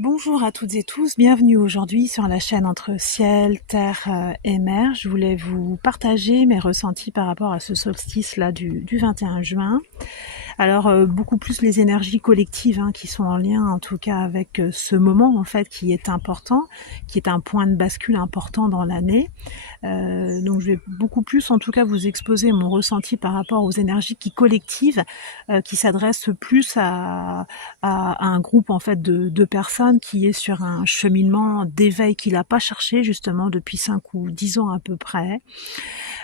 Bonjour à toutes et tous, bienvenue aujourd'hui sur la chaîne Entre Ciel, Terre et Mer. Je voulais vous partager mes ressentis par rapport à ce solstice-là du 21 juin. Alors beaucoup plus les énergies collectives qui sont en lien en tout cas avec ce moment en fait qui est important, qui est un point de bascule important dans l'année. Donc je vais beaucoup plus en tout cas vous exposer mon ressenti par rapport aux énergies collectives qui s'adressent plus à un groupe en fait de personnes qui est sur un cheminement d'éveil qu'il n'a pas cherché justement depuis 5 ou 10 ans à peu près,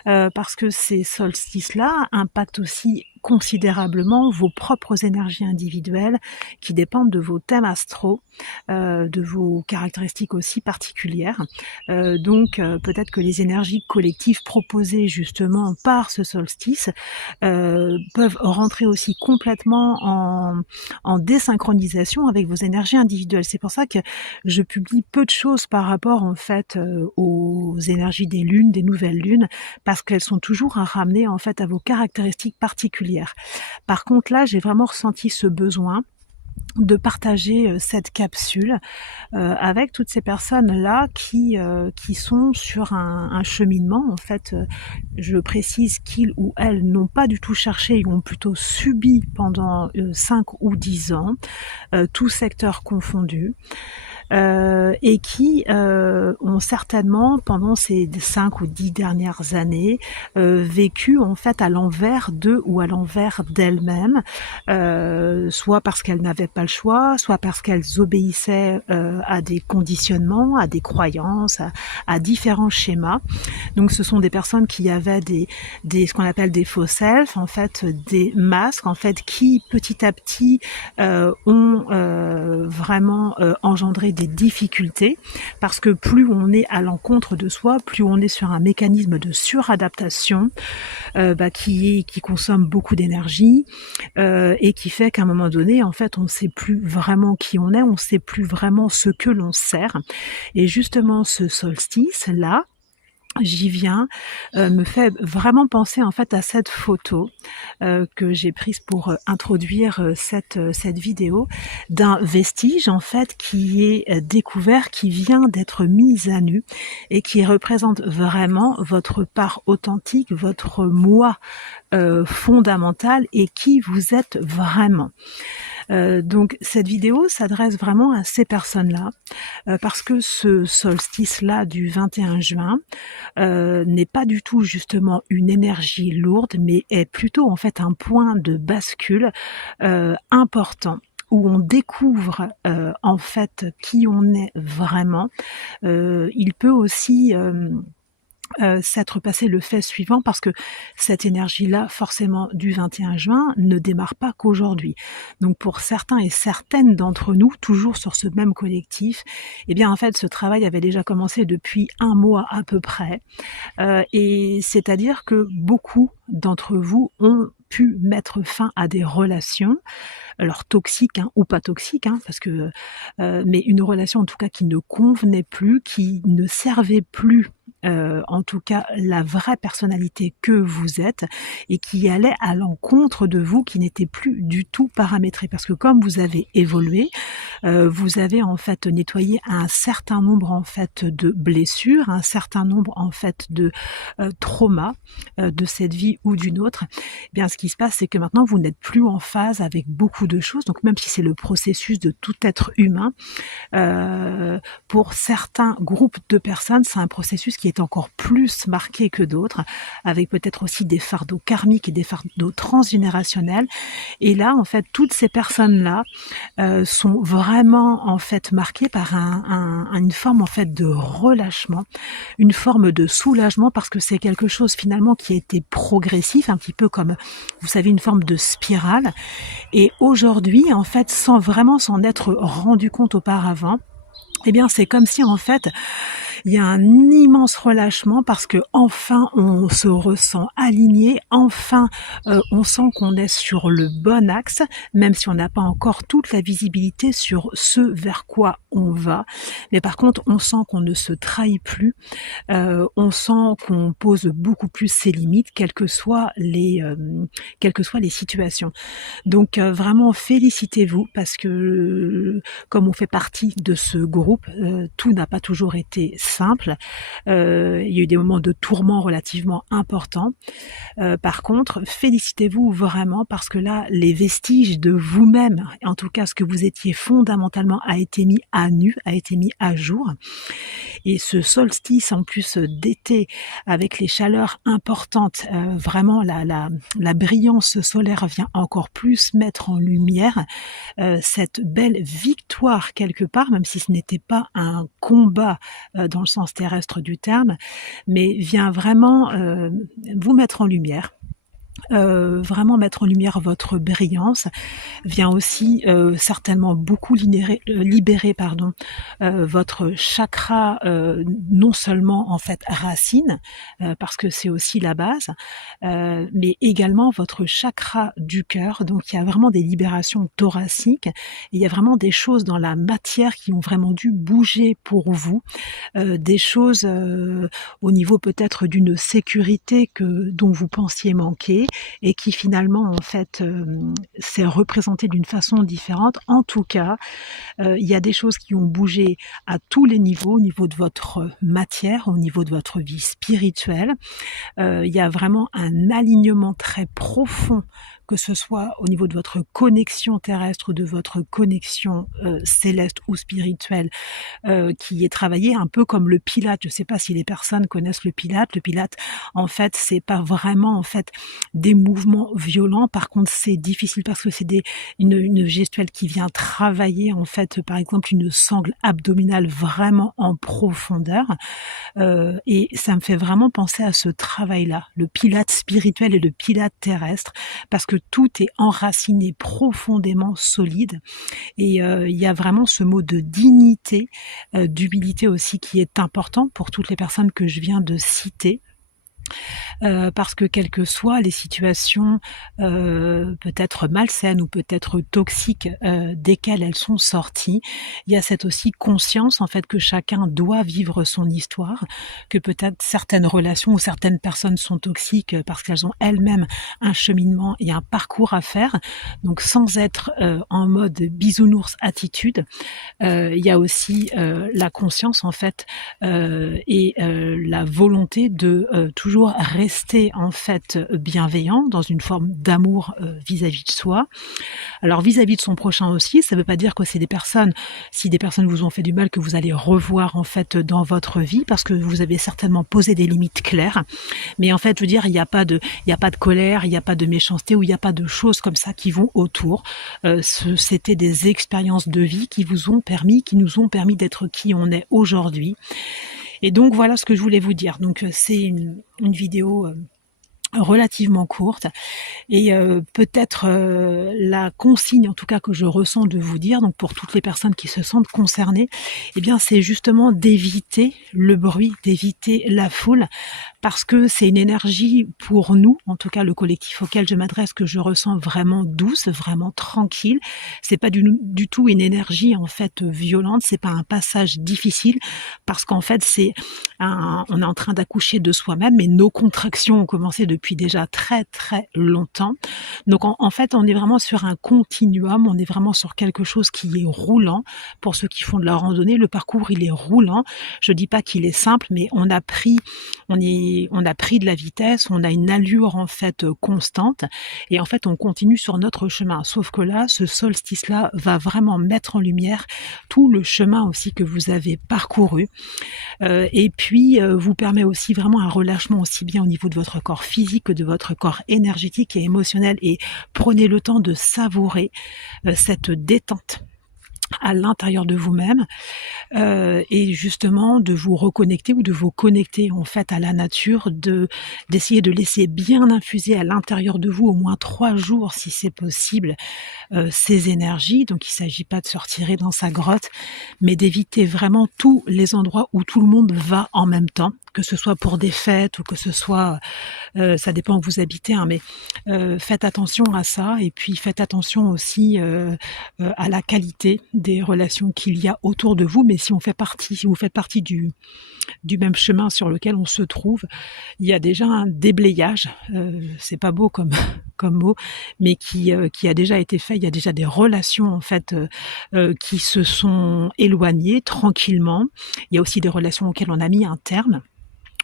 parce que ces solstices-là impactent aussi considérablement vos propres énergies individuelles qui dépendent de vos thèmes astraux, de vos caractéristiques aussi particulières. Donc peut-être que les énergies collectives proposées justement par ce solstice peuvent rentrer aussi complètement en désynchronisation avec vos énergies individuelles. C'est pour ça que je publie peu de choses par rapport en fait aux énergies des lunes, des nouvelles lunes, parce qu'elles sont toujours à ramener en fait à vos caractéristiques particulières. Par contre là, j'ai vraiment ressenti ce besoin de partager cette capsule avec toutes ces personnes-là qui sont sur un cheminement. En fait, je précise qu'ils ou elles n'ont pas du tout cherché, ils ont plutôt subi pendant 5 ou 10 ans, tout secteur confondu. Et qui ont certainement pendant ces 5 ou 10 dernières années vécu en fait à l'envers d'eux ou à l'envers d'elles-mêmes, soit parce qu'elles n'avaient pas le choix, soit parce qu'elles obéissaient à des conditionnements, à des croyances, à différents schémas. Donc ce sont des personnes qui avaient ce qu'on appelle des faux self, en fait des masques en fait qui petit à petit ont vraiment engendré des difficultés, parce que plus on est à l'encontre de soi, plus on est sur un mécanisme de suradaptation qui consomme beaucoup d'énergie et qui fait qu'à un moment donné, en fait, on ne sait plus vraiment qui on est, on ne sait plus vraiment ce que l'on sert. Et justement, ce solstice-là, j'y viens, me fait vraiment penser en fait à cette photo que j'ai prise pour introduire cette vidéo, d'un vestige en fait qui est découvert, qui vient d'être mis à nu et qui représente vraiment votre part authentique, votre moi fondamental et qui vous êtes vraiment. Donc cette vidéo s'adresse vraiment à ces personnes-là parce que ce solstice-là du 21 juin n'est pas du tout justement une énergie lourde, mais est plutôt en fait un point de bascule important où on découvre en fait qui on est vraiment. Il peut aussi s'être passé le fait suivant, parce que cette énergie-là, forcément, du 21 juin, ne démarre pas qu'aujourd'hui. Donc pour certains et certaines d'entre nous, toujours sur ce même collectif, eh bien en fait ce travail avait déjà commencé depuis 1 mois à peu près, et c'est-à-dire que beaucoup d'entre vous ont pu mettre fin à des relations, alors toxiques ou pas toxiques, parce que mais une relation en tout cas qui ne convenait plus, qui ne servait plus en tout cas la vraie personnalité que vous êtes, et qui allait à l'encontre de vous, qui n'était plus du tout paramétré, parce que comme vous avez évolué, vous avez en fait nettoyé un certain nombre en fait de blessures, un certain nombre en fait de traumas de cette vie ou d'une autre. Eh bien ce qui se passe, c'est que maintenant vous n'êtes plus en phase avec beaucoup de choses. Donc même si c'est le processus de tout être humain, pour certains groupes de personnes, c'est un processus qui est encore plus marqué que d'autres, avec peut-être aussi des fardeaux karmiques et des fardeaux transgénérationnels. Et là, en fait, toutes ces personnes-là sont vraiment en fait marquées par une forme en fait de relâchement, une forme de soulagement, parce que c'est quelque chose finalement qui a été progressif, un petit peu comme, vous savez, une forme de spirale. Et aujourd'hui, en fait, sans vraiment s'en être rendu compte auparavant, eh bien, c'est comme si, en fait, il y a un immense relâchement, parce que enfin on se ressent aligné, enfin on sent qu'on est sur le bon axe, même si on n'a pas encore toute la visibilité sur ce vers quoi on va. Mais par contre, on sent qu'on ne se trahit plus, on sent qu'on pose beaucoup plus ses limites, quelles que soient les situations. Donc vraiment félicitez-vous, parce que comme on fait partie de ce groupe, tout n'a pas toujours été simple. Il y a eu des moments de tourment relativement importants. Par contre, félicitez-vous vraiment parce que là, les vestiges de vous-même, en tout cas ce que vous étiez fondamentalement, a été mis à nu, a été mis à jour. Et ce solstice en plus d'été, avec les chaleurs importantes, vraiment la brillance solaire vient encore plus mettre en lumière cette belle victoire quelque part, même si ce n'était pas un combat dans le sens terrestre du terme, mais vient vraiment vous mettre en lumière. Vraiment mettre en lumière votre brillance, vient aussi certainement beaucoup libérer votre chakra, non seulement en fait racine, parce que c'est aussi la base, mais également votre chakra du cœur. Donc il y a vraiment des libérations thoraciques, et il y a vraiment des choses dans la matière qui ont vraiment dû bouger pour vous, des choses au niveau peut-être d'une sécurité dont vous pensiez manquer, et qui finalement en fait s'est représenté d'une façon différente. En tout cas, il y a des choses qui ont bougé à tous les niveaux, au niveau de votre matière, au niveau de votre vie spirituelle. Il y a vraiment un alignement très profond, que ce soit au niveau de votre connexion terrestre ou de votre connexion céleste ou spirituelle, qui est travaillé un peu comme le Pilate. Je ne sais pas si les personnes connaissent le Pilate. Le Pilate, en fait, c'est pas vraiment en fait des mouvements violents. Par contre, c'est difficile parce que c'est une gestuelle qui vient travailler en fait, par exemple, une sangle abdominale vraiment en profondeur. Et ça me fait vraiment penser à ce travail-là, le Pilate spirituel et le Pilate terrestre, parce que tout est enraciné profondément solide. Et il y a vraiment ce mot de dignité, d'humilité aussi qui est important pour toutes les personnes que je viens de citer. Parce que quelles que soient les situations peut-être malsaines ou peut-être toxiques desquelles elles sont sorties, il y a cette aussi conscience en fait que chacun doit vivre son histoire, que peut-être certaines relations ou certaines personnes sont toxiques parce qu'elles ont elles-mêmes un cheminement et un parcours à faire. Donc sans être en mode bisounours attitude, il y a aussi la conscience en fait et la volonté de toujours rester en fait bienveillant dans une forme d'amour vis-à-vis de soi. Alors vis-à-vis de son prochain aussi, ça ne veut pas dire que c'est si des personnes vous ont fait du mal, que vous allez revoir en fait dans votre vie, parce que vous avez certainement posé des limites claires. Mais en fait, je veux dire, il n'y a pas de colère, il n'y a pas de méchanceté, ou il n'y a pas de choses comme ça qui vont autour. C'était des expériences de vie qui nous ont permis d'être qui on est aujourd'hui. Et donc voilà ce que je voulais vous dire. Donc c'est une vidéo relativement courte, et peut-être la consigne en tout cas que je ressens de vous dire, donc pour toutes les personnes qui se sentent concernées, eh bien c'est justement d'éviter le bruit, d'éviter la foule, parce que c'est une énergie pour nous, en tout cas le collectif auquel je m'adresse, que je ressens vraiment douce, vraiment tranquille. C'est pas du tout une énergie en fait violente, c'est pas un passage difficile, parce qu'en fait on est en train d'accoucher de soi-même, mais nos contractions ont commencé depuis déjà très très longtemps. Donc en fait, on est vraiment sur un continuum, on est vraiment sur quelque chose qui est roulant. Pour ceux qui font de la randonnée, le parcours il est roulant. Je dis pas qu'il est simple, mais on a pris de la vitesse, on a une allure en fait constante, et en fait on continue sur notre chemin. Sauf que là, ce solstice-là va vraiment mettre en lumière tout le chemin aussi que vous avez parcouru, et puis vous permet aussi vraiment un relâchement aussi bien au niveau de votre corps physique que de votre corps énergétique et émotionnel, et prenez le temps de savourer cette détente à l'intérieur de vous-même, et justement de vous reconnecter ou de vous connecter en fait à la nature, d'essayer de laisser bien infuser à l'intérieur de vous au moins 3 jours si c'est possible ces énergies. Donc il ne s'agit pas de se retirer dans sa grotte, mais d'éviter vraiment tous les endroits où tout le monde va en même temps, que ce soit pour des fêtes ou que ce soit, ça dépend où vous habitez, hein, mais faites attention à ça, et puis faites attention aussi à la qualité des relations qu'il y a autour de vous, mais si vous faites partie du même chemin sur lequel on se trouve, il y a déjà un déblayage, c'est pas beau comme comme mot, mais qui a déjà été fait. Il y a déjà des relations en fait qui se sont éloignées tranquillement. Il y a aussi des relations auxquelles on a mis un terme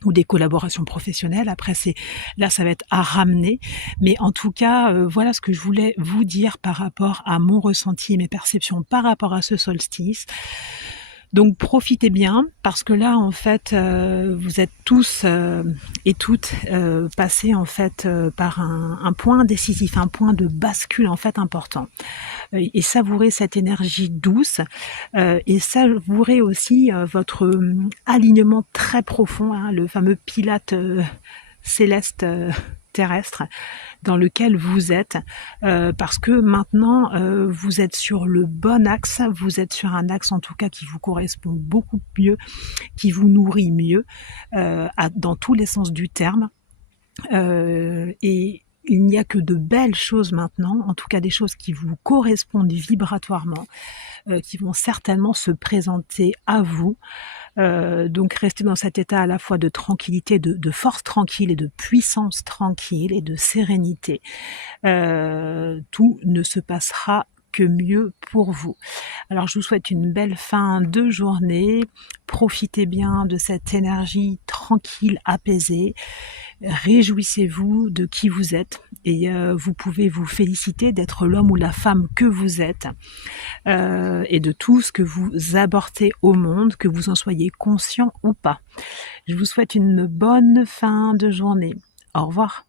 ou des collaborations professionnelles. Après, ça va être à ramener. Mais en tout cas, voilà ce que je voulais vous dire par rapport à mon ressenti et mes perceptions par rapport à ce solstice. Donc profitez bien, parce que là en fait vous êtes tous et toutes passés en fait par un point décisif, un point de bascule en fait important. Et savourez cette énergie douce et savourez aussi votre alignement très profond, hein, le fameux pilate céleste terrestre dans lequel vous êtes, parce que maintenant vous êtes sur le bon axe, vous êtes sur un axe en tout cas qui vous correspond beaucoup mieux, qui vous nourrit mieux dans tous les sens du terme, et il n'y a que de belles choses maintenant, en tout cas des choses qui vous correspondent vibratoirement, qui vont certainement se présenter à vous. Donc restez dans cet état à la fois de tranquillité, de force tranquille et de puissance tranquille et de sérénité. Tout ne se passera que mieux pour vous. Alors je vous souhaite une belle fin de journée. Profitez bien de cette énergie tranquille, apaisée. Réjouissez-vous de qui vous êtes et vous pouvez vous féliciter d'être l'homme ou la femme que vous êtes et de tout ce que vous apportez au monde, que vous en soyez conscient ou pas. Je vous souhaite une bonne fin de journée. Au revoir.